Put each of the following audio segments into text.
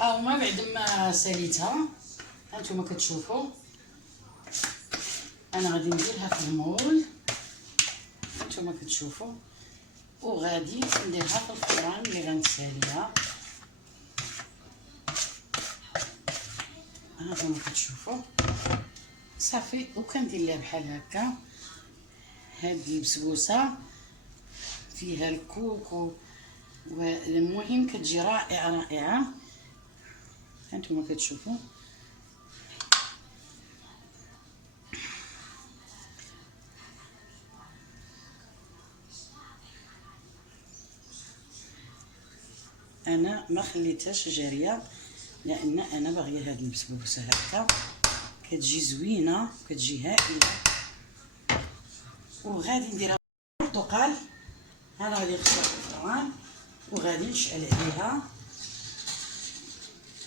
هاهما بعد ما ساليتها هانتوما كتشوفوا انا غادي نديرها في المول هانتوما كتشوفوا، وغادي نديرها في الفران اللي غنساليها. هانتوما كتشوفوا صافي، وكندير ليها بحال هكا. هاد البسبوسه فيها الكوكو، والمهم كتجي رائعه رائعه. هانتوما كتشوفوا انا ما خليتهاش جاريه، لان انا باغيه هاد البسبوسه هكا كتجي زوينه، كتجي هائله. وغادي نديرها برتقال. انا غادي نخليها في الفران وغادي نشعل عليها.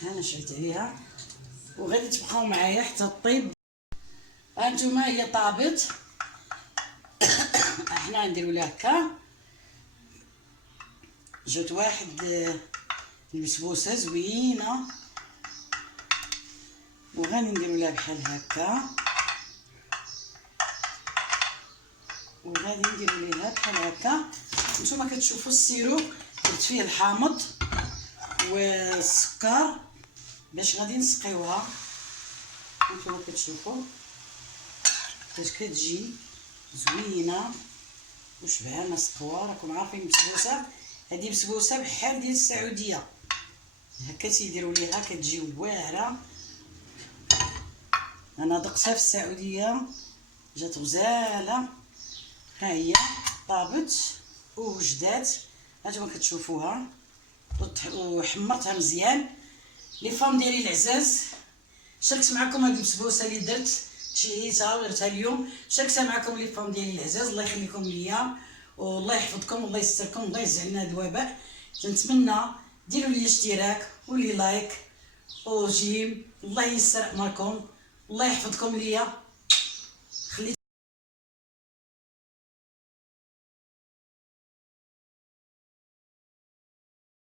انا شعلت عليها وغادي تبقاو معايا حتى طيب. هانتوما هي طابت. احنا نديرو لها هكا. جات واحد البسبوسه زوينه، وغادي نديرو لها بحال هكا، وغادي نديرو ليها بحال هكا. نتوما كتشوفوا السيروب درت فيه الحامض والسكر باش غادي نسقيوها. نتوما كتشوفوا باش كتجي زوينه وشبعانه سقوه. راكم عارفين البسبوسه هذه بسبوسه بحال ديال السعوديه، هكا تيديروا ليها كتجي واعره. انا ذقتها في السعوديه جات غزاله. ها هي طابت ووجدات. هانتوما كتشوفوها وحمرتها مزيان. لي فام ديالي العزاز، شاركت معكم هاد البسبوسه اللي درت، شهيتها ودرتها اليوم. شاركتها معكم لي فام ديالي العزاز. الله يخليكم ليا والله يحفظكم والله يستركم والله يزعل لنا هاد الوباء. تنتمنى ديروا لي اشتراك ولي لايك وجيم. الله يسر امركم، الله يحفظكم ليا.